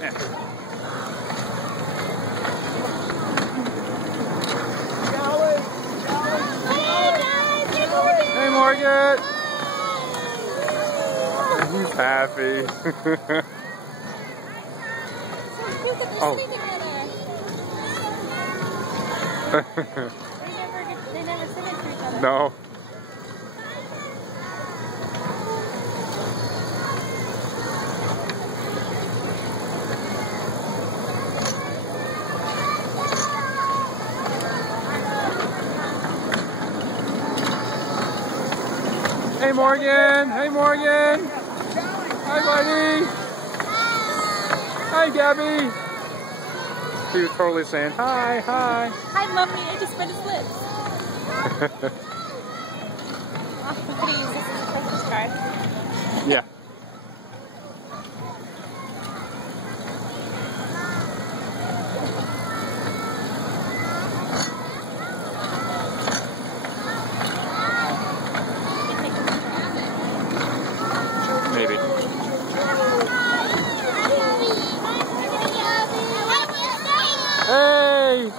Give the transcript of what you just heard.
Yeah. Hey, Morgan. He's happy. Oh. They never sit next to each other. No. Hey, Morgan. Hey, Morgan. Hi, buddy. Hi, Gabby. He was totally saying hi, hi. Hi, Mommy. I just bit his lips. Oh, please, this is a Christmas card. Yeah. Maybe. Hey!